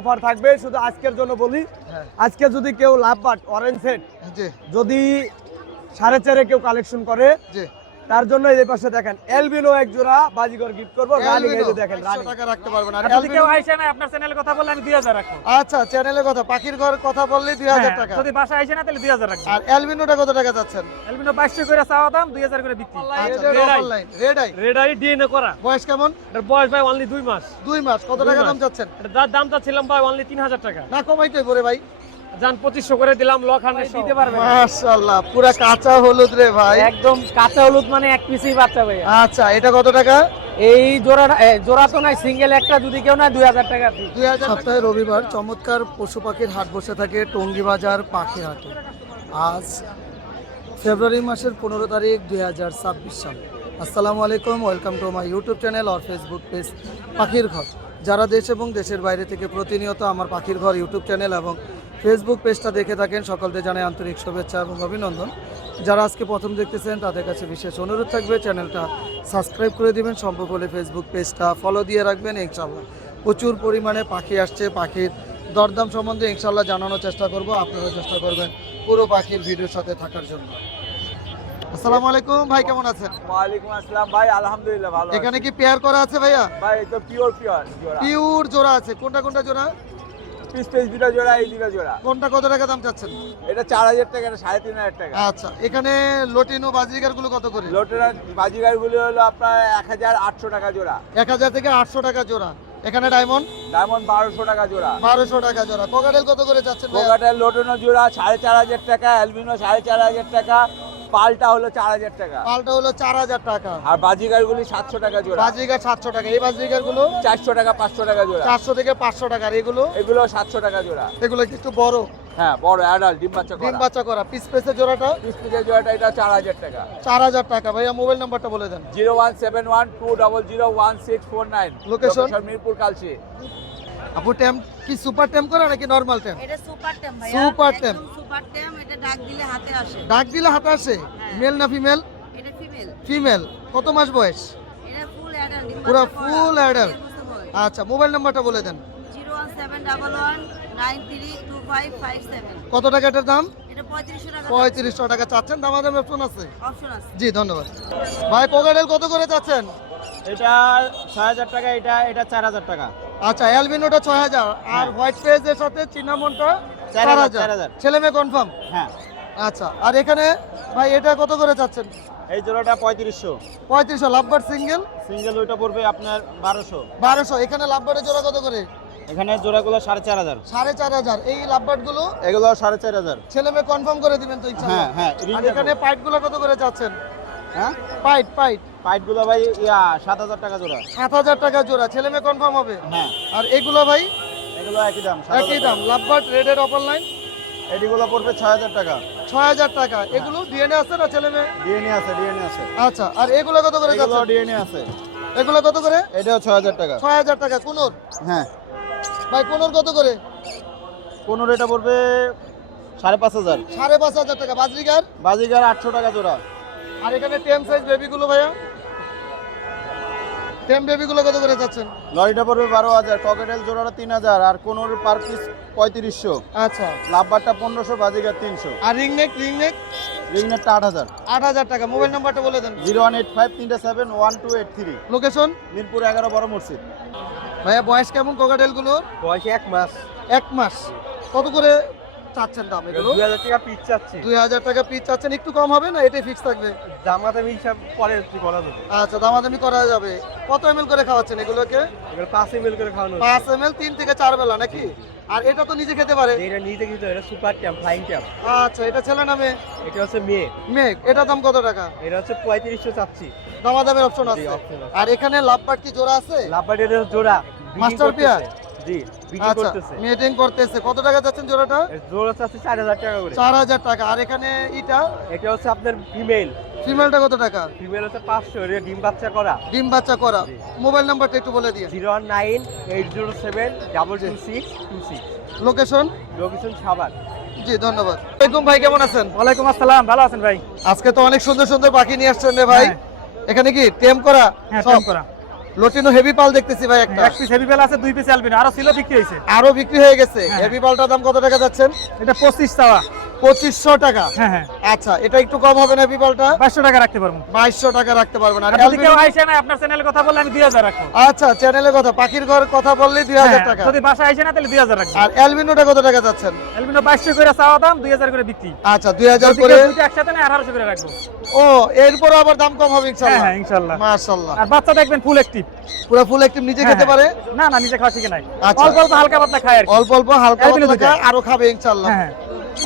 Offer থাকবে, শুধু আজকের জন্য বলি। আজকে যদি কেউ লাভবাট অরেঞ্জ সেট যদি 4.5 কেউ কালেকশন করে, তার জন্য এই পাশে দেখেন এলবিনো এক জোড়া বাজিগর গিফট করব। রানিং এই যে দেখেন, 100 টাকা রাখতে পারবেন। আর যদি কেউ আইসে না আপনার চ্যানেলে কথা বললে আমি 2000 রাখবো। আচ্ছা, চ্যানেলে কথা, পাখির ঘর কথা বললে 2000 টাকা। যদি বাসা আইসে না তাহলে 2000 রাখবো। আর এলবিনোটা কত টাকা যাচ্ছেন? এলবিনো 2200 করে চাওয়া দাম, 2000 করে বিক্রি। Online red eye, red eye DNA করা। বয়স কেমন? এর বয়স ভাই অনলি 2 মাস। 2 মাস। কত টাকা দাম যাচ্ছেন? এটার দাম চাচ্ছিলাম ভাই অনলি 3000 টাকা। না কমাইতে পড়ে ভাই, জান 2500 করে দিলাম, লখানে দিতে পারবেন। মাশাআল্লাহ, পুরা কাঁচা হলুদ রে ভাই, একদম কাঁচা হলুদ, মানে এক পিসই বাচ্চা ভাই। আচ্ছা, এটা কত টাকা? এই জোড়া তো নাই, সিঙ্গেল একটা যদি কেউ না 2000 টাকা দিই। সপ্তাহে রবিবার চমৎকার পশু পাখির হাট বসে থাকে টঙ্গী বাজার পাখি হাটে। আজ ফেব্রুয়ারি মাসের 15 তারিখ 2026 সাল। আসসালামু আলাইকুম, welcome to my YouTube channel আর ফেসবুক পেজ পাখির ঘর। যারা দেশ এবং দেশের বাইরে থেকে প্রতিনিয়ত আমার পাখির ঘর ইউটিউব চ্যানেল এবং ফেসবুক পেজটা দেখে থাকেন, সকলকে জানাই আন্তরিক শুভেচ্ছা এবং অভিনন্দন। যারা আজকে প্রথম দেখতেছেন তাদের কাছে বিশেষ অনুরোধ থাকবে, চ্যানেলটা সাবস্ক্রাইব করে দিবেন, সম্ভব হলে ফেসবুক পেজটা ফলো দিয়ে রাখবেন। ইনশাল্লাহ প্রচুর পরিমাণে পাখি আসছে, পাখির দরদাম সম্বন্ধে ইনশাল্লাহ জানানোর চেষ্টা করব, আপনারা চেষ্টা করবেন পুরো পাখির ভিডিওর সাথে থাকার জন্য। আসসালামু আলাইকুম ভাই, কেমন আছেন? ওয়ালাইকুম আসসালাম ভাই, আলহামদুলিল্লাহ ভালো। এখানে কি পেয়ার করা আছে ভাইয়া? ভাই এটা পিওর জোড়া। পিওর জোড়া আছে। কোনটা কোনটা জোড়া? পিস দুটো জোড়া, এই দুটো জোড়া। কোনটা কত টাকা দাম চাচ্ছেন? এটা 4000 টাকা, এটা 3500 টাকা। আচ্ছা, এখানে লটিনো বাজিগার গুলো কত করে? লোটেরা বাজিগার গুলো হলো আপনার 1800 টাকা জোড়া। 1000 থেকে 800 টাকা জোড়া। এখানে ডায়মন্ড 1200 টাকা জোড়া। 1200 টাকা জোড়া। কোকাটেল কত করে চাচ্ছেন ভাইয়া? কোকাটেল লোটেনো জোড়া 4500 টাকা, অ্যালবিনো 4500 টাকা, পালটা হলো 4000 টাকা। পালটা হলো 4000 টাকা। আর বাজিগার গুলি 700 টাকা জোড়া। বাজিগার 700 টাকা। এই বাজিগার গুলো 400 টাকা 500 টাকা জোড়া। 400 থেকে 500 টাকা। আর এগুলো? এগুলো 700 টাকা জোড়া। এগুলো কি একটু বড়? হ্যাঁ, বড় অ্যাডাল্ট ডিম বাচ্চা ডিম করা। বাচ্চা করা। পিস পিসের জোড়াটা? পিস পিসের জোড়াটা এটা 4000 টাকা। 4000 টাকা। ভাইয়া মোবাইল নাম্বারটা বলে দেন। 01712000169। লোকেশন? মিরপুর কালচি। আপু টেম কি সুপার টেম করা নাকি নরমাল টেম? এটা সুপার টেম ভাই। সুপার টেম। সুপার টেম, এটা ডাক দিলে হাতে আসে। ডাক দিলে হাতে আসে? মেল না ফিমেল? এটা ফিমেল। ফিমেল। কত মাস বয়স? এটা ফুল অ্যাডাল্ট। পুরো ফুল অ্যাডাল্ট। আচ্ছা, মোবাইল নাম্বারটা বলে দেন। 01711932557। কত টাকা এটার দাম? এটা 3500 টাকা। 3500 টাকা চাচ্ছেন। দামাদামি অপশন আছে? অপশন আছে। জি, ধন্যবাদ ভাই। কোকাটেল কত করে চাচ্ছেন? এটা 6000 টাকা, এটা 4000 টাকা। আচ্ছা, অ্যালবিনোটা 6000 আর হোয়াইট পেজ এর সাথে চিনামনটা 4000। ছেলে মেয়ে কনফার্ম? হ্যাঁ। আচ্ছা, আর এখানে ভাই এটা কত করে চাচ্ছেন? এই জোড়াটা 3500। 3500। Lovebird single? সিঙ্গেল ওইটা পড়বে আপনার 1200। 1200। এখানে লাভবার্ডের জোড়া কত করে? এখানে জোড়াগুলো 4500। 4500। এই লাভবার্ড গুলো এগুলো 4500। ছেলে মেয়ে কনফার্ম করে দিবেন তো ইনশাআল্লাহ? হ্যাঁ। আর এখানে পাইট গুলো কত করে চাচ্ছেন? হ্যাঁ, পাইট পাইট গুলো ভাই 7000 টাকা জোড়া। 7000 টাকা জোড়া। ছেলে মেয়ে কনফার্ম হবে? হ্যাঁ। আর এগুলো ভাই? এগুলো একই দাম, একই দাম। লাভবার্ড রেডের অপার লাইন এগুলো পড়বে 6000 টাকা। 6000 টাকা। এগুলো ডিএনএ আছে না ছেলে মেয়ে? ডিএনএ আছে। আচ্ছা, আর এগুলো কত করে এগুলো যাচ্ছে? ডিএনএ আছে। এগুলো কত করে? এটাও 6000 টাকা। 6000 টাকা। কোনোর? হ্যাঁ। ভাই কোনোর কত করে? 15 এটা পড়বে 5500। 5500 টাকা। বাজরিগার? বাজিগার 800 টাকা জোড়া। আর এখানে টেম সাইজ বেবিগুলো ভাইয়া? টেম বেবিগুলো কত করে যাচ্ছেন? লরিটা পড়বে 12000, ককেটেল জোড়াটা 3000, আর কোনোর পার পিস 3500। আচ্ছা, লাভবারটা 1500, বাজিগার 300। আর রিংনেক? রিংনেটটা 8000। 8000 টাকা। মোবাইল নাম্বারটা বলে দেন। 01853371283। লোকেশন? মিরপুর 11 বড় মসজিদ। ভাইয়া বয়স কেমন কোকাটেল গুলো? বয়স 1 মাস। 1 মাস। কত করে চাচ্ছেন দাম এগুলো? 2000 টাকা পিস চাচ্ছি। 2000 টাকা পিস চাচ্ছেন। একটু কম হবে না? এটাই ফিক্স থাকবে? দামাদামি হিসাব পরে করা যাবে। আচ্ছা, দামাদামি করা যাবে। কত এমএল করে খাওয়াচ্ছেন এগুলোকে? এগুলো 5 ml করে খাওয়ানো। 5 এমএল 3 থেকে 4 বেলা নাকি? আর এটা তো নিজে খেতে পারে? এটা নিজে কিন্তু এটা সুপার ট্যাম, ফ্লাইং ট্যাম। আচ্ছা, এটা ছেলে নামে? এটা হচ্ছে মেয়ে। মেঘ। এটা দাম কত টাকা? এটা হচ্ছে 3500 চাচ্ছি। দামাদামের অপশন জি, আছে? option আছে। আর এখানে লাভবার্ড কি জোড়া আছে? লাভবার্ডের জোড়া মাস্টার পেয়ার? জি, বিক্রি আচ্ছা, করতেছে। মিটিং করতেছে। কত টাকা যাচ্ছেন জোড়াটা? এর জোড়া চাচ্ছি 4000 টাকা করে। 4000 টাকা। আর এখানে এটা এটা হচ্ছে আপনার ফিমেল। ফিমেলটা কত টাকা? ফিমেল হচ্ছে 500, এটা ডিম বাচ্চা করা। ডিম বাচ্চা করা। মোবাইল নাম্বারটা একটু বলে দিয়ে। 01807 লোকেশন? লোকেশন সাভার। জি, ধন্যবাদ। ওয়ালাইকুম ভাই, কেমন আছেন? ওয়ালাইকুম আসসালাম, ভালো আছেন ভাই? আজকে তো অনেক সুন্দর সুন্দর পাখি নিয়ে আসছেন রে ভাই। এখানে কি টেম করা? হ্যাঁ, সব? টেম করা। লটিনো হেভি পাল দেখতেছি ভাই একটা। এক পিস হেভি বেল আছে, 2 পিস অ্যালবিনো আরো ছিল, বিক্রি হয়েছে। আরো বিক্রি হয়ে গেছে। হ্যাঁ। হেভি পালটার দাম কত টাকা যাচ্ছেন? এটা 25 চাওয়া। 2500 টাকা। হ্যাঁ হ্যাঁ, আচ্ছা, এটা একটু কম হবে না? হেভি পালটা 2200 টাকা রাখতে পারবো। 2200 টাকা রাখতে পারবেন। আর আর যদি কেউ albino- আইসে না আপনার চ্যানেলে কথা বললে আমি 2000 রাখবো। আচ্ছা, চ্যানেলের কথা, পাখির ঘর কথা বললেই 2000 হ্যাঁ, টাকা। যদি বাসা আইসে না তাহলে 2000 রাখবো। আর অ্যালবিনোটা কত টাকা যাচ্ছেন? অ্যালবিনো 2200 করে চাওয়া দাম, 2000 করে বিক্রি। আচ্ছা, 2000 যদি করে। কেউ দুইটা একসাথে নেয় 1800 করে রাখবো। ও, এরপর আবার দাম কম হবে হ্যাঁ ইনশাআল্লাহ। হ্যাঁ, ইনশাআল্লাহ। মাশাআল্লাহ। আর বাচ্চা দেখবেন ফুল অ্যাক্টিভ। পুরো ফুল একটু নিজে খেতে পারে? না না, নিজে খাওয়া শিখে নাই। আচ্ছা। অল্প অল্প হালকা পাতলা খায় আর কি। অল্প অল্প হালকা albino পাতলা দুইটা। খায়, আরো খাবে ইনশাআল্লাহ। হ্যাঁ হ্যাঁ।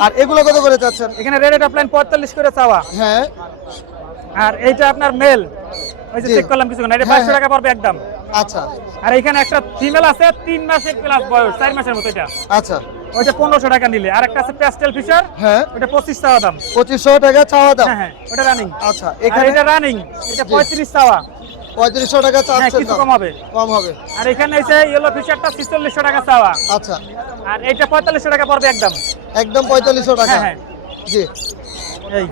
আর এগুলো কত করে যাচ্ছেন? এখানে রেড অফলাইন 45 করে চাওয়া। হ্যাঁ। আর এইটা আপনার মেল, ওই যে জি। চেক করলাম কিছুক্ষণ, এটা হ্যাঁ, 2200 টাকা পড়বে একদম। আচ্ছা আর এখানে একটা ফিমেল আছে 3 মাসের প্লাস বয়স, 4 মাসের মতো। এটা আচ্ছা। ওইটা 1500 টাকা নিলে। আর একটা আছে প্যাস্টেল ফিশার, হ্যাঁ, ওটা 25 চাওয়া দাম। 2500 টাকা চাওয়া দাম। হ্যাঁ হ্যাঁ, ওটা রানিং। আচ্ছা, আর এখানে এটা রানিং, এটা 35 চাওয়া। 3500 টাকা হ্যাঁ, চাচ্ছেন কিছু দাম। কম হবে। কম হবে। আর এখানে এসে ইয়েলো ফিশারটা 4600 টাকা চাওয়া। আচ্ছা, আর এটা 4500 টাকা পড়বে একদম। একদম 4500 টাকা। হ্যাঁ হ্যাঁ, জি। এই।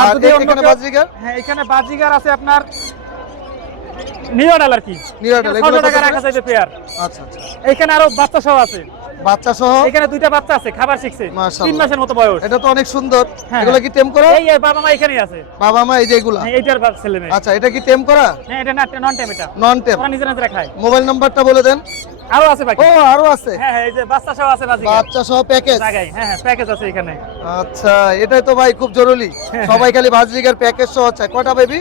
আর যদি অন্য এখানে কেউ- বাজরিগার? হ্যাঁ, এখানে বাজিগার আছে আপনার নিউডাল আর কি। নিউডাল, এখানে এগুলো 600 টাকা কত রাখা করে? যাবে পেয়ার। আচ্ছা আচ্ছা। এখানে আরো বাচ্চা সহ আছে। বাচ্চা সহ? এখানে দুইটা বাচ্চা আছে, খাবার শিখছে, মাশাআল্লাহ। 3 মাসের মতো বয়স। এটা তো অনেক সুন্দর। হ্যাঁ। এগুলো কি টেম করা? এই বাবা মা এখানেই আছে। বাবা মা এই যে এগুলা? হ্যাঁ, এইটার ছেলে মেয়ে। আচ্ছা, এটা কি টেম করা? হ্যাঁ, এটা না, নন টাইম। এটা নন টেম। ওরা নিজে নিজে খায়। মোবাইল নাম্বারটা বলে দেন। আরো আছে বাকি। ও, আরো আছে? হ্যাঁ হ্যাঁ, এই যে বাচ্চা সহ আছে বাজিগার। বাচ্চা সহ প্যাকেজ? জায়গায়। হ্যাঁ হ্যাঁ, প্যাকেজ আছে এখানে। আচ্ছা, এটাই তো ভাই খুব জরুরি। হ্যাঁ। সবাই খালি বাজরিগার প্যাকেজ সহ চায়। কয়টা বেবি?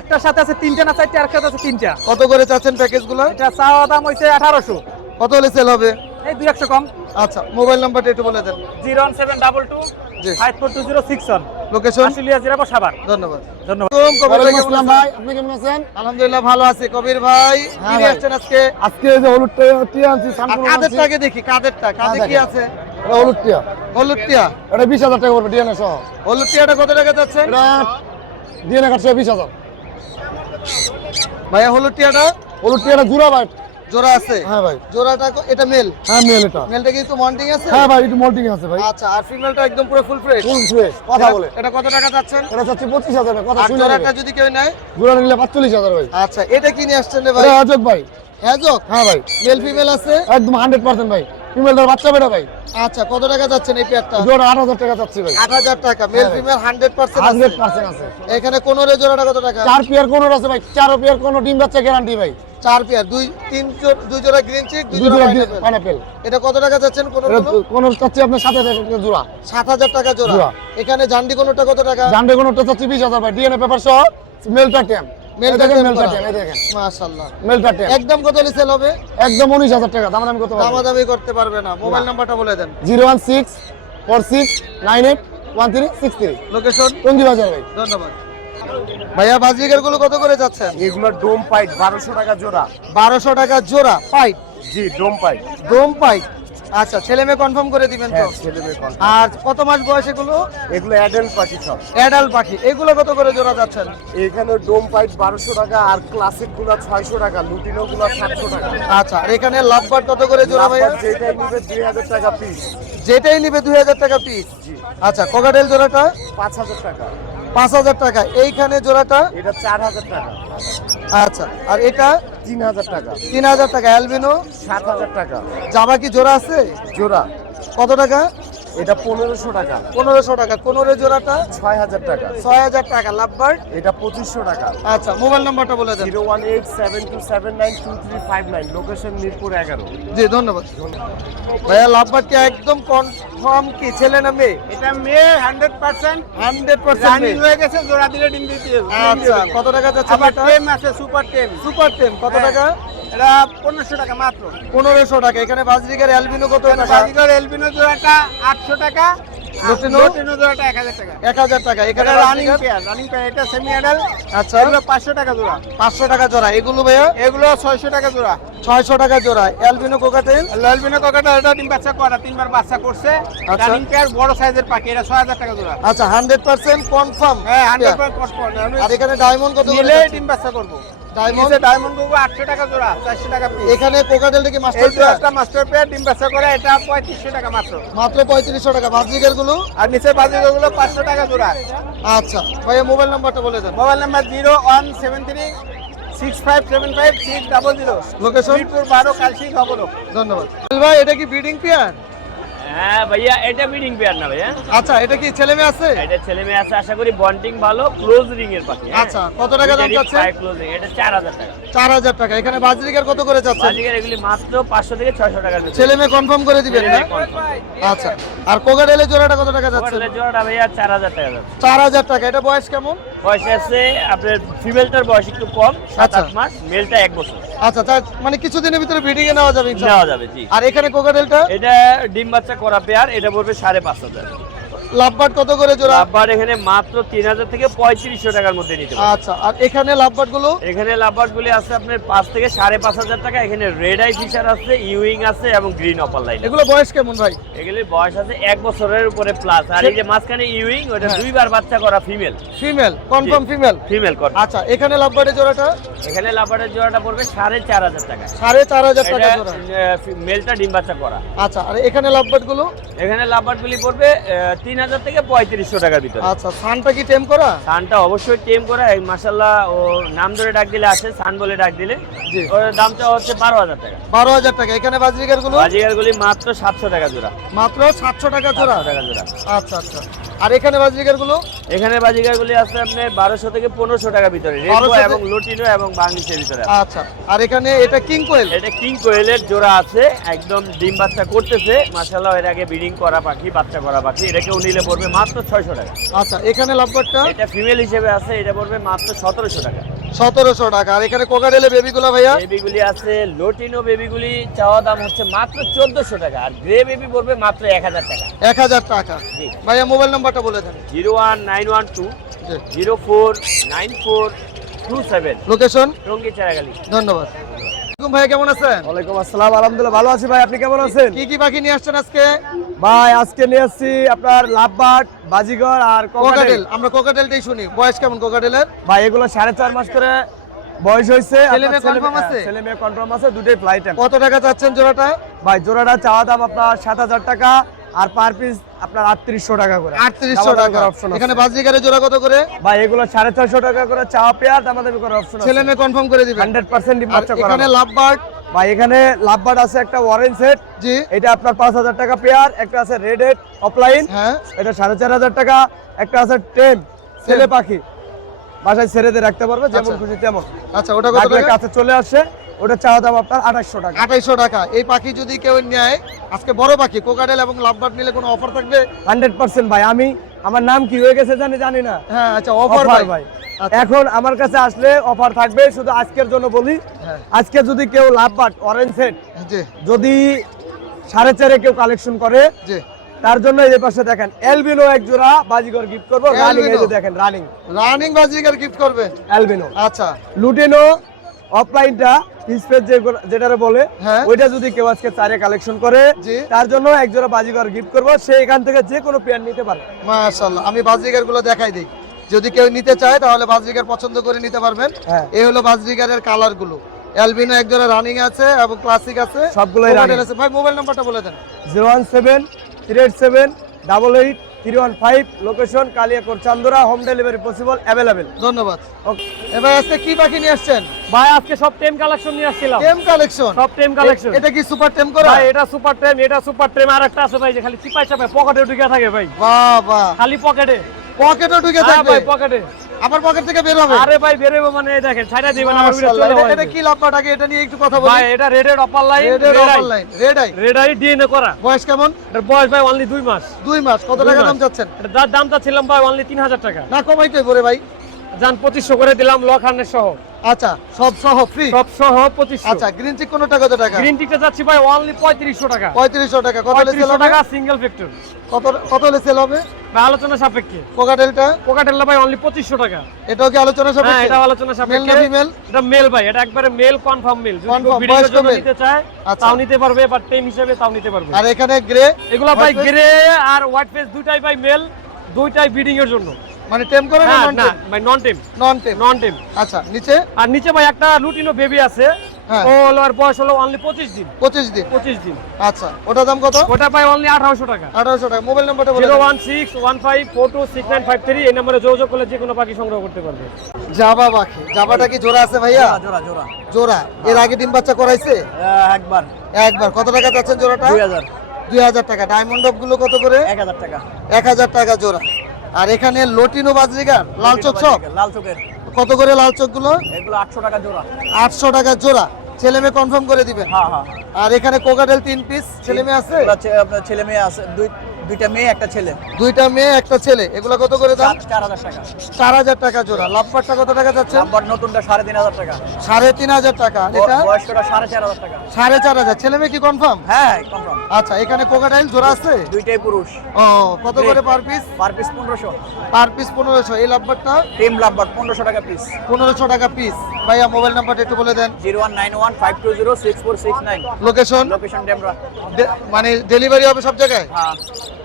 একটার সাথে আছে 3টা না 4টা, আর একটার আছে 3টা। কত করে চাচ্ছেন প্যাকেজগুলো? এটা চাওয়া দাম হইছে 1800। কত হলে সেল হবে? এই 200 কম। আচ্ছা, মোবাইল নাম্বারটা একটু বলে দেন। 01722 জি। 542061। লোকেশন? আশুলিয়া জিরাবো সাভার। ধন্যবাদ। ধন্যবাদ। কবির ভাই কেমন আছেন? ভাই, আপনি কেমন আছেন? আলহামদুলিল্লাহ ভালো আছি। কবির ভাই কি হ্যাঁ নিয়ে ভাই। আসছেন আজকে? আজকে এই যে হলুদ টিয়া আনছি, আর সানকুলো আনছি। কাদেরটা আগে দেখি, কাদেরটা কাঁধে কি দেখেন। আছে? এটা হলুদ টিয়া। হলুদ টিয়া। এটা 20,000 টাকা পড়বে ডিএনএ সহ। হলুদ টিয়াটা কত টাকা যাচ্ছেন? এটা ডিএনএ কাটছে 20,000। ভাইয়া হলুদ টিয়াটা হলুদ টিয়াটা জোড়া ভাই। জোড়া আছে? হ্যাঁ ভাই। জোড়াটা এটা মেল? হ্যাঁ, মেল এটা। মেলটা কি একটু মন্টিং আছে? হ্যাঁ ভাই, একটু মোল্টিং আছে ভাই। আচ্ছা, আর ফিমেলটা একদম পুরো ফুল ফ্রেশ? ফুল ফ্রেশ, কথা বলে। এটা কত টাকা যাচ্ছেন? এটা চাচ্ছি 25,000 টাকা, কথা আর শুনে জোড়াটা নেবে। যদি কেউ নেয়? জোড়া নিলে 45,000 ভাই। আচ্ছা, এটা কি নিয়ে আসছেন রে ভাই? এটা আজব ভাই। হ্যাজক? হ্যাঁ ভাই, মেল ফিমেল আছে? একদম 100% ভাই। ফিমেলটার বাচ্চা বেটা ভাই। আচ্ছা, কত টাকা যাচ্ছেন এই পেয়ারটা? জোড়া 8,000 টাকা চাচ্ছি ভাই। 8,000 টাকা। মেল হ্যাঁ ভাই। ফিমেল 100% আছে? 100% আছে। এখানে কোন রে জোড়াটা কত টাকা? 4 পেয়ার কোন আছে ভাই, 4 পেয়ার কোন ডিম বাচ্চা গ্যারান্টি ভাই। 4 পেয়ার, দুই জোড়া গ্রিন চিক, দুই দুই জোড়া জোড়া পাইনাপেল। পাইনাপেল। এটা কত টাকা যাচ্ছেন কোন? কোন চাচ্ছি আপনার 7,000 টাকা জোড়া। 7,000 টাকা জোড়া। জোড়া। এখানে জান্ডি কোনটা কত টাকা? জানবে কোনটা চাচ্ছি 20,000 ভাই। ডিএনএ পেপার সহ মেলটা টেম। মেলটা দেখেন, টেম মেলটা করা। টেম, এই দেখেন। মাশাআল্লাহ। মেলটা টেম। একদম কত হলে সেল হবে? একদম 19,000 টাকা দাম করতে পারবেন। দামাদামি করতে পারবে না। মোবাইল নাম্বারটা বলে দেন। 01646981363। লোকেশন? টঙ্গী বাজার ভাই। ধন্যবাদ। ভাইয়া বাজিকার গুলো কত করে যাচ্ছেন? এগুলো ডোম পাইট 1200 টাকা জোড়া। 1200 টাকা জোড়া পাইট? জি, ডোম পাইট। ডোম পাইট। আচ্ছা, ছেলে মেয়ে কনফার্ম করে দিবেন তো? হ্যাঁ, ছেলে মেয়ে কন। আর কত মাস বয়স এগুলো? এগুলো অ্যাডাল্ট পাখি সব। অ্যাডাল্ট পাখি। এগুলো কত করে জোড়া যাচ্ছেন? এখানে ডোম পাইট 1200 টাকা, আর ক্লাসিক গুলা 600 টাকা, লুটিনো গুলা 700 টাকা। আচ্ছা, আর এখানে লাভবার্ড কত করে জোড়া ভাইয়া? লাভবার্ড যেটাই নিবে 2000 টাকা পিস। যেটাই নিবে 2000 টাকা পিস। জি। আচ্ছা, কোকাটেল জোড়াটা? 5000 টাকা। 5000 টাকা। এইখানে জোড়াটা? এটা 4000 টাকা। আচ্ছা, আর এটা? 3000 টাকা। 3000 টাকা। অ্যালবিনো? 7000 টাকা জাবা কি জোড়া আছে? জোড়া। কত টাকা? এটা 1500 টাকা। 1500 টাকা। কোনোরে জোড়াটা? 6000 টাকা। 6000 টাকা। লাভবার্ড? এটা 2500 টাকা। আচ্ছা, মোবাইল নাম্বারটা বলে দেন। 01872792359। লোকেশন মিরপুর 11। জি, ধন্যবাদ। ভাইয়া লাভবার্ড কি একদম কনফার্ম কি ছেলে না মেয়ে? এটা মেয়ে 100% 100% রানিং মেয়ে। হয়ে গেছে, জোড়া দিলে ডিম দিতে আচ্ছা, কত টাকা যাচ্ছে আবার এটা? টেম আছে, সুপার টেম। সুপার টেম কত হ্যাঁ। টাকা? এটা 1500 টাকা মাত্র। 1500 টাকা। এখানে বাজরিকার অ্যালবিনো কত টাকা? বাজিগর এলবিনো জোড়াটা 800 টাকা। লটিনো? লটিনো জোড়াটা 1000 টাকা। 1000 টাকা। এখানে এটা রানিং বাজরিকার? Pair, running pair. এটা সেমি অ্যাডাল্ট। আচ্ছা, এগুলো 500 টাকা জোড়া। 500 টাকা জোড়া। এগুলো ভাইয়া? এগুলো 600 টাকা জোড়া। 600 টাকা জোড়া। Albino cockatiel? লালবিনো কাকাটা এটা ডিম বাচ্চা করা, 3বার বাচ্চা করছে। আচ্ছা। রানিং পেয়ার, বড় সাইজের পাখি। এটা 6000 টাকা জোড়া। আচ্ছা, 100% কনফার্ম। হ্যাঁ, 100% কনফার্ম। আর এখানে ডায়মন্ড কত করে নিলে যাচ্ছে? ডিম বাচ্চা করবো। ডায়মন্ড? নিচে ডায়মন্ড করবো 800 টাকা জোড়া, 400 টাকা পিস। এখানে কোকাটেলটা কি মাস্টার এই জোড়াটা মাস্টার পেয়ার, ডিম বাচ্চা করে। এটা 3500 টাকা মাত্র। মাত্র 3500 টাকা। বাজরিকার গুলো? আর নিচে বাজিগুলো 500 টাকা জোড়া। আচ্ছা, ভাইয়া মোবাইল নাম্বারটা বলে দেন। Mobile number 0173 6575 location Mirpur 12 Kalshi খবর। ধন্যবাদ। ভাই এটা কি ব্রিডিং পেয়ার? হ্যাঁ ভাইয়া, এটা ব্রিডিং পেয়ার না ভাইয়া, আচ্ছা, এটা কি ছেলে মেয়ে আছে? এটা ছেলে মেয়ে আছে, আশা করি বন্ডিং ভালো, ক্লোজ রিং এর পাখি। আচ্ছা, কত টাকা দাম যাচ্ছে? ক্লোজিং, এটা 4000 টাকা। 4000 টাকা। এখানে বাজরিকার কত করে যাচ্ছে? বাজিকার এগুলি মাত্র 500 থেকে 600 টাকার মধ্যে। ছেলে মেয়ে কনফার্ম করে দিবেন না? আচ্ছা, আর কোকাডেলের জোড়াটা কত টাকা যাচ্ছে? কোকাটেলের জোড়াটা ভাইয়া 4000 টাকা যাচ্ছে। 4000 টাকা। এটা বয়স কেমন? বয়স আছে আপনার, ফিমেলটার বয়স একটু কম, 7-8 মাস, মেলটা 1 বছর। আচ্ছা, মানে কিছুদিনের ভিতরে ব্রিডিং এ নেওয়া যাবে ইনশাআল্লাহ? নেওয়া যাবে, জি। আর এখানে কোকাডেলটা? এটা ডিম বাচ্চা করা পেয়ার, এটা পড়বে 5500। লাভবার্ড কত করে জোড়া? লাভবার এখানে মাত্র 3000 থেকে 3500 টাকার মধ্যে নিতে পারবেন। আচ্ছা, আর এখানে লাভবার্ড গুলো? এখানে লাভবার্ড গুলি আছে আপনার 5 থেকে 5500 টাকা। এখানে রেড আই ফিশার আছে, ইউইং আছে এবং গ্রিন অপার লাইন। এগুলো বয়স কেমন ভাই? এগুলির বয়স আছে 1 বছরের উপরে প্লাস। আর এই যে মাঝখানে ইউইং, ওটা হ্যাঁ। 2বার বাচ্চা করা female. Female, confirm female? Female কর। আচ্ছা, এখানে লাভবার্ডের জোড়াটা? এখানে লাভবার্ডের জোড়াটা পড়বে 4500 টাকা। 4500 টাকা এটা জোড়া। মেলটা ডিম বাচ্চা করা। আচ্ছা, আর এখানে লাভবার্ড গুলো? এখানে লাভবার্ড গুলি পড়বে 3000 থেকে 3500 টাকার ভিতরে। আচ্ছা, সানটা কি টেম করা? সানটা অবশ্যই টেম করা, মাশাআল্লাহ। ও নাম ধরে ডাক দিলে আসে, সান বলে ডাক দিলে। জি। ওর দামটা হচ্ছে 12000 টাকা। 12000 টাকা। এখানে বাজরিকার গুলো? বাজিগার গুলি মাত্র 700 টাকা জোড়া। মাত্র 700 টাকা জোড়া? 700 টাকা জোড়া। আচ্ছা আচ্ছা, আর এখানে বাজরিকার গুলো? এখানে বাজিগার গুলি আছে আপনার 1200 থেকে 1500 টাকার ভিতরে, 1200 রেনবো এবং লুটিনো এবং বাংলিশের ভিতরে আছে। আচ্ছা, আর এখানে এটা কিং কোয়েল? এটা কিং কোয়েলের জোড়া আছে, একদম ডিম বাচ্চা করতেছে মাশাআল্লাহ। এর আগে ব্রিডিং করা পাখি, বাচ্চা করা পাখি। এটাকেও নিলে পড়বে মাত্র 600 টাকা। আচ্ছা, এখানে লাভবার্ডটা? এটা ফিমেল হিসেবে আছে, এটা পড়বে মাত্র 1700 টাকা। 1700 টাকা। আর এখানে কোকাডেলে বেবিগুলো ভাইয়া? বেবিগুলি আছে, লটিনো বেবিগুলি চাওয়া দাম হচ্ছে মাত্র 1400 টাকা। আর গ্রে বেবি পড়বে মাত্র 1000 টাকা। 1000 টাকা। জি। ভাইয়া মোবাইল নাম্বারটা বলে দেন। 01912 জি। 049427, লোকেশন? টঙ্গী চারাগালি। ধন্যবাদ। আসসালামু ভাইয়া, কেমন আছেন? ওয়ালাইকুম আসসালাম, আলহামদুলিল্লাহ ভালো আছি ভাই, আপনি কেমন আছেন? কি কি পাখি নিয়ে আসছেন আজকে? ভাই আজকে নিয়ে আসছি আপনার লাভবার্ড, বাজিগর আর কোকাডেল। কোকাটেল। আমরা কোকাডেলটাই শুনি। বয়স কেমন কোকাডেলের? ভাই এগুলো 4.5 মাস করে বয়স হয়েছে। ছেলে মেয়ে confirm আছে? ছেলে মেয়ে কনফার্ম আছে, দুটোই ফ্লাইট টাইম। কত টাকা চাচ্ছেন জোড়াটা? ভাই জোড়াটা চাওয়া দাম আপনার 7000 টাকা, আর পার পিস আপনার 3800 টাকা করে। 3800 টাকা। অপশন এখানে বাজরিকারের জোড়া কত করে? ভাই এগুলো 450 টাকা করে চাওয়া পেয়ার, দামাদামি করার অপশন আছে। ছেলে মেয়ে কনফার্ম করে দিবেন? 100% ডিম আর বাচ্চা করা। এখানে লাভবার্ড? ভাই এখানে লাভবার্ড আছে একটা অরেঞ্জ সেট, জি। এটা আপনার 5000 টাকা পেয়ার। একটা আছে রেড হেড অফলাইন, হ্যাঁ। এটা 4500 টাকা। একটা আছে টেম ছেলে পাখি, বাসায় ছেড়ে দিয়ে রাখতে পারবে যেমন আচ্ছা। খুশি তেমন। আচ্ছা, ওটা কত রাখলে টাকা? কাছে চলে আসে, ওটা চাওয়া দাম আপনার 2800 টাকা। 2800 টাকা। এই পাখি যদি কেউ নেয়, আজকে বড় পাখি কোকাডেল এবং লাভবার্ড নিলে কোনো অফার থাকবে? 100% ভাই। আমার নাম কি হয়ে গেছে জানি না। হ্যাঁ, আচ্ছা, অফার অফার ভাই। ভাই। আচ্ছা। এখন আমার কাছে আসলে অফার থাকবে, শুধু আজকের জন্য বলি। হ্যাঁ। আজকে যদি কেউ লাভবার্ড অরেঞ্জ সেট জি যদি 4.5 কেউ কালেকশন করে, জি। তার জন্য এই যে পাশে দেখেন এলবিনো এক জোড়া বাজিগর গিফট করবো। রানিং, এই যে দেখেন রানিং রানিং বাজরিকার গিফট করবে? এলবিনো। আচ্ছা। লুটিনো অফলাইনটা পিসপেজ যেটারে বলে, হ্যাঁ। ওইটা যদি কেউ আজকে 4 কালেকশন করে, জি। তার জন্য এক জোড়া বাজিগর গিফট করবো। সে এখান থেকে যে কোনো পেয়ার নিতে পারে। মাশাআল্লাহ, আমি বাজরিকার গুলো দেখাই দিই। যদি কেউ নিতে চায় তাহলে বাজরিকার পছন্দ করে নিতে পারবেন। হ্যাঁ। এই হলো বাজরিকারের কালার গুলো। অ্যালবিনো এক জোড়া রানিং আছে এবং ক্লাসিক আছে, সবগুলোই কোকাডেল running। আছে। ভাই মোবাইল নাম্বারটা বলে দেন। 01738788315, লোকেশন কালিয়াকোট চান্দুরা, হোম ডেলিভারি পসিবল, অ্যাভেলেবেল। ধন্যবাদ। এবার আজকে কি পাখি নিয়ে আসছেন? ভাই আজকে সব টেম কালেকশন নিয়ে আসছিলাম। টেম কালেকশন? সব টেম কালেকশন। এটা কি সুপার টেম করা? ভাই এটা সুপার টেম, এটা সুপার টেম। আর একটা আছে ভাই যে খালি চিপাই চাপাই পকেটে ঢুকে থাকে ভাই, বাহ বাহ, খালি পকেটে। পকেটও ঢুকে হ্যাঁ থাকবে? ভাই পকেটে। আবার পকেট থেকে বের হবে? আরে ভাই বেরোবো মানে এই দেখেন ছাইড়া দিবেন আমার ভিডিও মাশাআল্লাহ, চলে এটা যাবে। কি লাভবার্ড? আগে এটা নিয়ে একটু কথা বলি। ভাই এটা রেডের অপার লাইন, রেড এর offer line, red eye. Red eye DNA করা। বয়স কেমন? এটার বয়স ভাই অনলি 2 মাস। 2 মাস। কত 2 টাকা মাস। দাম চাচ্ছেন? এটার দামটা ছিলাম ভাই অনলি 3000 টাকা। না কমাইতেই পড়ে ভাই। জান 2500 করে দিলাম, লখানের সহ। আচ্ছা, সব সহ ফ্রি? সব সহ 2500। আচ্ছা, গ্রিন চিক কোনটা কত টাকা? গ্রিন টিকটা যাচ্ছি ভাই অনলি 3500 টাকা। 3500 টাকা। কত হলে সেল 3500 হবে? টাকা সিঙ্গেল ফ্যাক্টর। কত হলে সেল হবে? ভাই আলোচনা সাপেক্ষে। কোকাটেলটা? কোকাটেলটা ভাই অনলি 2500 টাকা। এটাও কি আলোচনা হ্যাঁ সাপেক্ষে? এটা আলোচনা মেল সাপেক্ষে। না ফিমেল? এটা মেল ভাই, এটা একবারে মেল কনফার্ম মেল। যদি কেউ Confirm, ভিডিওর বয়স্ক জন্য male? নিতে চায় আচ্ছা। তাও নিতে পারবে, বা টেম হিসেবে তাও নিতে পারবে। আর এখানে গ্রে? এগুলা ভাই white face? গ্রে আর হোয়াইট ফেস দুইটাই ভাই মেল, দুইটাই ব্রিডিং এর জন্য। মানে টেম করে না হ্যাঁ নন না টেম? ভাই নন টেম, নন টেম। নন টেম। আচ্ছা, নিচে? আর নিচে ভাই একটা লুটিনো বেবি আছে, হ্যাঁ। ও হলো আর বয়স হলো অনলি 25 দিন। 25 দিন। 25 দিন। আচ্ছা, ওটার দাম কত? ওটা পাই অনলি 1800 টাকা। 1800 টাকা। মোবাইল নাম্বারটা বলে দেন। 01615426953 এই নম্বরে যোগাযোগ করলে যে কোনো পাখি সংগ্রহ করতে পারবে। জাবা পাখি। জাবাটা কি জোড়া আছে ভাইয়া? জোড়া জোড়া জোড়া। এর আগে ডিম বাচ্চা করাইছে? একবার একবার। কত টাকা চাচ্ছেন জোড়াটা? 2000 2000 টাকা। ডায়মন্ড ডব গুলো কত করে? 1000 টাকা 1000 টাকা জোড়া। আর এখানে লটিনো বাজরিগার লাল চোখ সব লাল চোখের কত করে লাল চোখ গুলো? এগুলো 800 টাকা জোড়া। 800 টাকা জোড়া। ছেলে মেয়ে কনফার্ম করে দিবেন। হ্যাঁ হ্যাঁ আর এখানে কোকাটেল 3 পিস। ছেলে মেয়ে আছে? আপনার ছেলে মেয়ে আছে দুইটা মেয়ে একটা ছেলে। দুইটা মেয়ে একটা ছেলে। এগুলো কত করে দাম? 4000 টাকা। 4000 টাকা জোড়া। লাভবারটা কত টাকা যাচ্ছে? নাম্বার নতুনটা 3500 টাকা। 3500 টাকা। আর এটা বয়স্কটা 4500 টাকা। 4500। ছেলে মেয়ে কি কনফার্ম? হ্যাঁ কনফার্ম। আচ্ছা, এখানে কোকাটাইল জোড়া আছে? দুইটাই পুরুষ। ও, কত করে per piece? Per piece 1500। Per piece 1500। এই লাভবারটা টিম লাম্বার 1500 টাকা পিস। 1500 টাকা পিস। ভাইয়া মোবাইল নাম্বারটা একটু বলে দেন। 01915206469। লোকেশন? লোকেশন ডেমরা। মানে ডেলিভারি হবে সব জায়গায়? হ্যাঁ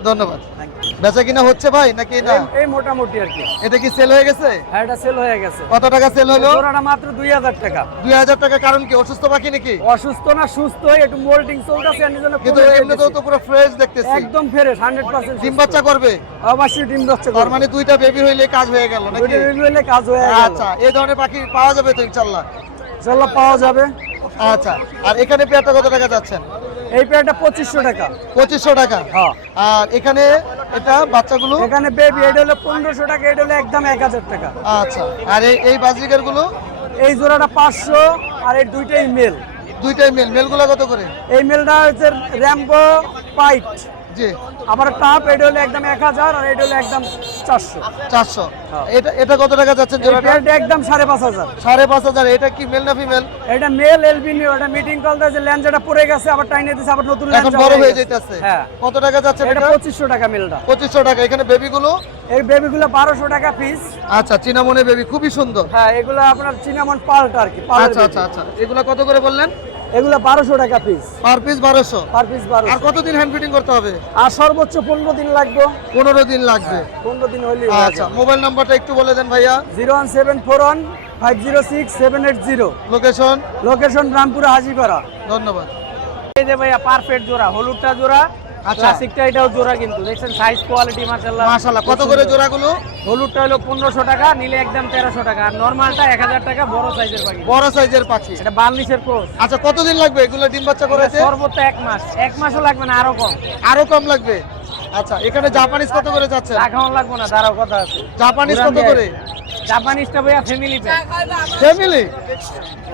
ধন্যবাদ। বেচা কিনা হচ্ছে ভাই নাকি না? এই মোটামুটি আর কি। এটা কি সেল হয়ে গেছে? হ্যাঁ, এটা সেল হয়ে গেছে। কত টাকা সেল হলো? জোড়াটা মাত্র 2000 টাকা। 2000 টাকা। কারণ কি, অসুস্থ পাখি নাকি? অসুস্থ না সুস্থ, একটু মোল্টিং চলতেছে এর জন্য। কিন্তু এমনিতেও তো পুরো ফ্রেশ দেখতেছি। একদম ফ্রেশ 100%। ডিম বাচ্চা করবে? অবশ্যই ডিম বাচ্চা তার মানে দুইটা বেবি হইলে কাজ হয়ে গেল নাকি? দুইটা বেবি হলে কাজ হয়ে গেল। আচ্ছা, এই ধরনের পাখি পাওয়া যাবে তো ইনশাআল্লাহ? ইনশাআল্লাহ পাওয়া যাবে। আচ্ছা, আর এখানে পেয়ারটা কত টাকা যাচ্ছেন? এই পেয়ারটা 2500 টাকা। 2500 টাকা। হ্যাঁ। আর এখানে এটা বাচ্চাগুলো? এখানে বেবি এটা হলো 1500 টাকা, এটা হলো একদম 1000 টাকা। আচ্ছা, আর এই বাজরিকার গুলো? এই জোড়াটা 500 আর এই দুইটাই মেল। দুইটাই মেল। মেলগুলো কত করে? এই মেলটা হচ্ছে র্যাম্বো পাইট। জি। আবার টাপ এটা হলো একদম 1000 আর এটা হলো একদম 400। 400। এটা কত টাকা যাচ্ছেন এই জোড়াটা? পেয়ারটা একদম 5500। 5500। এটা কি মেল না ফিমেল? এটা মেল এলবিনিও। এটা মিটিং কল দিয়েছে, ল্যাঞ্জাটা পড়ে গেছে, আবার টাইনে দিয়েছে, আবার নতুন এখন ল্যাঞ্জা বড় হয়ে যাইতেছে। হ্যাঁ। কত টাকা যাচ্ছে এটা এটা? 2500 টাকা মেলটা। 2500 টাকা। এখানে বেবিগুলো? এই বেবিগুলো 1200 টাকা পিস। আচ্ছা, চিনামনে বেবি খুবই সুন্দর। হ্যাঁ, এগুলো আপনার চিনামন পাল্ট আর কি। পালের আচ্ছা baby। আচ্ছা আচ্ছা। এগুলো কত করে বললেন? এগুলো 1200 টাকা piece. Per piece 1200। Per piece 1200। আর কতদিন হ্যান্ড ফিটিং করতে হবে? আর সর্বোচ্চ 15 দিন লাগবে। 15 দিন লাগবে। 15 দিন হইলেই আচ্ছা, মোবাইল নাম্বারটা একটু বলে দেন ভাইয়া। 01741506780। লোকেশন? লোকেশন রামপুরা হাজিপাড়া। ধন্যবাদ। এই যে ভাইয়া পারফেক্ট জোড়া, হলুদটা জোড়া, আচ্ছা। ক্লাসিকটা এটাও জোড়া, কিন্তু দেখছেন সাইজ কোয়ালিটি মাশাআল্লাহ। মাশাআল্লাহ। কত করে জোড়াগুলো? হলুদটা হলো 1500 টাকা, নিলে একদম 1300 টাকা, আর নরমালটা 1000 টাকা। বড় সাইজের পাখি, বড় সাইজের পাখি। এটা বার্নিশের ক্রস। আচ্ছা, কতদিন লাগবে এগুলো ডিম বাচ্চা করাতে? সর্বোচ্চ 1 মাস। 1 মাসও লাগবে না, আরো কম। আরো কম লাগবে। আচ্ছা, এখানে জাপানিজ কত করে যাচ্ছে? দেখাও লাগবে না, দাঁড়াও, কথা আছে। জাপানিজ কত করে? জাপানিজটা ভাইয়া family pack. Family?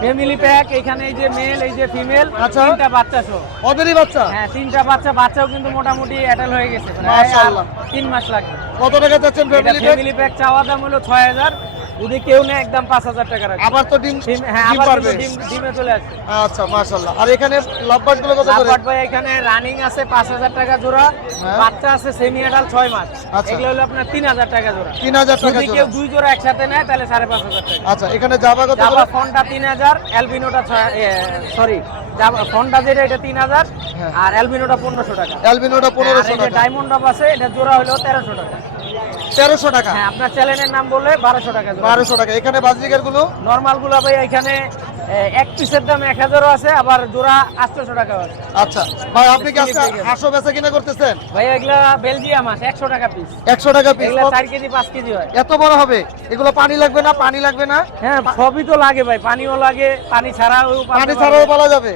Family pack. এখানে এই যে মেল, এই যে ফিমেল, আচ্ছা। 3টা বাচ্চা সহ। ওদেরই বাচ্চা? হ্যাঁ, 3টা বাচ্চা। বাচ্চাও কিন্তু মোটামুটি অ্যাডাল্ট হয়ে গেছে, প্রায় মাশাআল্লাহ। 3 মাস লাগবে। কত টাকা যাচ্ছেন এটা ফ্যামিলি? ফ্যামিলি প্যাক চাওয়া দাম হলো 6000। যদি কেউ নেয় একদম 5000 টাকা রাখবে। আবার তো ডিম হ্যাঁ, ডিম আবার পারবে। কিন্তু ডিমে চলে আসছে। আচ্ছা, মাশাআল্লাহ। আর এখানে লাভবার্ড গুলো কত করে? লাভবার্ড ভাই এখানে রানিং আছে 5000 টাকা জোড়া, হ্যাঁ। বাচ্চা আছে সেমি অ্যাডাল্ট 6 মাস। আচ্ছা। এগুলো হলো আপনার 3000 টাকা জোড়া। 3000 টাকা যদি কেউ জোড়া। 2 জোড়া একসাথে নেয় তাহলে 5500 টাকা। আচ্ছা, এখানে জাবা কত জাবা করে? ফোনটা 3000, অ্যালবিনোটা সরি, জাবা ফোনটা যেটা এটা 3000, হ্যাঁ। আর অ্যালবিনোটা 1500 টাকা। অ্যালবিনোটা আর 1500 এই যে টাকা। ডায়মন্ড ডব আছে, এটা জোড়া হলো 1300 টাকা। 1300 টাকা। হ্যাঁ, আপনার চ্যানেলের নাম বললে 1200 টাকা। 1200 টাকা। এখানে বাজরিকার গুলো? নরমাল গুলা ভাই এখানে এক পিসের দাম 1000 আছে, আবার জোড়া 800 টাকা আছে। আচ্ছা ভাই, আপনি কি আজকে হাঁসও বেচা কিনা করতেছেন? ভাই এগুলা বেলজিয়াম আছে, 100 টাকা পিস। 100 টাকা পিস। এগুলা 4 কেজি 5 কেজি হয়। এত বড় হবে? এগুলো পানি লাগবে না? পানি লাগবে না? হ্যাঁ, সবই তো লাগে ভাই, পানিও লাগে, পানি ছাড়াও পানি ছাড়াও পালা যাবে।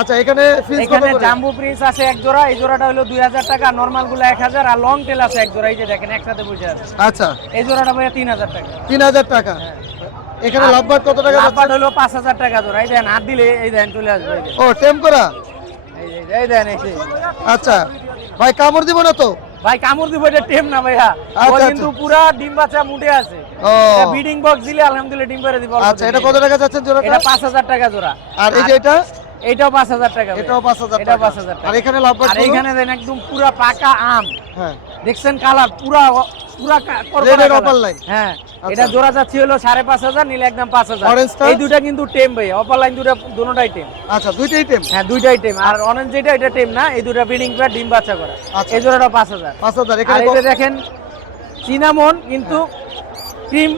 আচ্ছা, এখানে ফিস কত এখানে করে? জাম্বু প্রিন্স আছে এক জোড়া, এই জোড়াটা হলো 2000 টাকা, নরমাল গুলো 1000, আর লং টেল আছে এক জোড়া, এই যে দেখেন একসাথে বসে আছে। আচ্ছা, এই জোড়াটা ভাই 3000 টাকা। 3000 টাকা। এখানে লাভবার্ড কত টাকা লাভবার্ড যাচ্ছে? হলো 5000 টাকা জোড়া, এই দেন হাত দিলে এই দেন চলে আসবে, এই যে। ও, টেম করা? এই দেন এই যে। আচ্ছা ভাই, কামড় দিব না তো? ভাই কামড় দিব, এটা টেম না ভাইয়া, ও আচ্ছা, কিন্তু পুরা ডিম বাচ্চা মুটে আছে। ও, এটা ব্রিডিং বক্স দিলে আলহামদুলিল্লাহ ডিম পেড়ে দিব। আচ্ছা, এটা কত টাকা যাচ্ছেন জোড়াটা? এটা 5000 টাকা জোড়া। আর এই যে এটা? এটাও 5000 টাকা। এটাও 5000 এটা টাকা। 5000 টাকা। আর এখানে লাভবার্ড আর এইখানে দেন একদম পুরা পাকা আম, হ্যাঁ, দেখছেন কালার পুরা পুরা Red এর upper line। হ্যাঁ, আচ্ছা। এটা জোড়া যাচ্ছে হলো 5500, নিলে একদম 5000। Orange টা? এই দুটা কিন্তু টেম ভাই, অপার লাইন দুটো দুটোটাই টেম। আচ্ছা, দুইটাই টেম? হ্যাঁ, দুইটাই টেম। আর অরেঞ্জ যেটা এটা টেম না, এই দুটো ব্রিডিং পেয়ার ডিম বাচ্চা করে। আচ্ছা। এই জোড়াটা 5000। 5000। আর এখানে এই যে দেখেন চিনামন, কিন্তু cream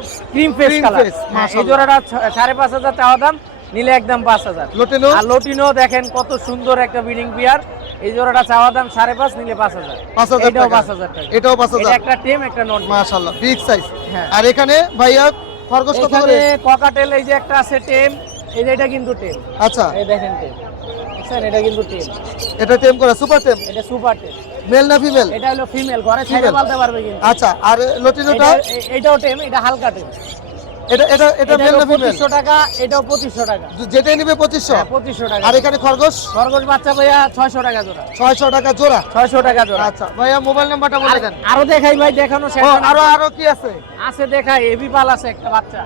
face Cream colour. face, এই মাশাআল্লাহ। জোড়াটা 5500 চাওয়া দাম, নিলে একদম 5000। লটিনো আর লটিনো দেখেন কত সুন্দর একটা ব্রিডিং পেয়ার, এই জোড়াটা চাওয়া দাম 5.5, নিলে 5000। 5000 এটাও টাকা। 5000 টাকা। এটাও এটা 5000। একটা টেম, একটা নন। মাশাআল্লাহ বিগ সাইজ। হ্যাঁ। আর এখানে ভাইয়া খরগোশ কত এখানে করে? ককাটেল এই যে একটা আছে টেম, এই যে এটা কিন্তু টেম। আচ্ছা এই দেখেন টেম, দেখছেন এটা কিন্তু টেম, এটা টেম করা সুপার টেম, এটা সুপার টেম। মেল না ফিমেল? এটা হলো ফিমেল, ঘরে ছেড়ে Female। পালতে পারবে কিন্তু। আচ্ছা আর লটিনোটা? এটাও টেম, এটা হালকা টেম। এটা এটা এটা মেল না ফিমেল? 2500 টাকা, এটাও 2500 টাকা। যেটাই নিবে 2500। হ্যাঁ 2500 টাকা। আর এখানে খরগোশ খরগোশ বাচ্চা ভাইয়া 600 টাকা জোড়া। 600 টাকা জোড়া। 600 টাকা জোড়া। আচ্ছা ভাইয়া মোবাইল নাম্বারটা বলে দেন। আরো দেখাই ভাই, দেখানো শেষ ও হয় না। আরো কি আছে? আছে দেখাই, এবি পাল আছে একটা বাচ্চা।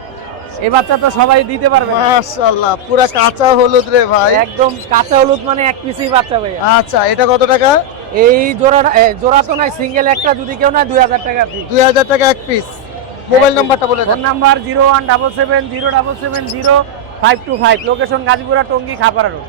এই বাচ্চা তো সবাই দিতে পারবে না। মাশাআল্লাহ পুরা কাঁচা হলুদ রে ভাই। একদম কাঁচা হলুদ, মানে এক পিসই বাচ্চা ভাইয়া। আচ্ছা এটা কত টাকা? এই জোড়াটা জোড়া তো নাই, সিঙ্গেল একটা যদি কেউ না 2000 টাকা ফি। 2000 টাকা এক পিস। মোবাইল নাম্বারটা বলে ফোন দেন। Number 01770770525, location Gazipura Tongi Khapara road.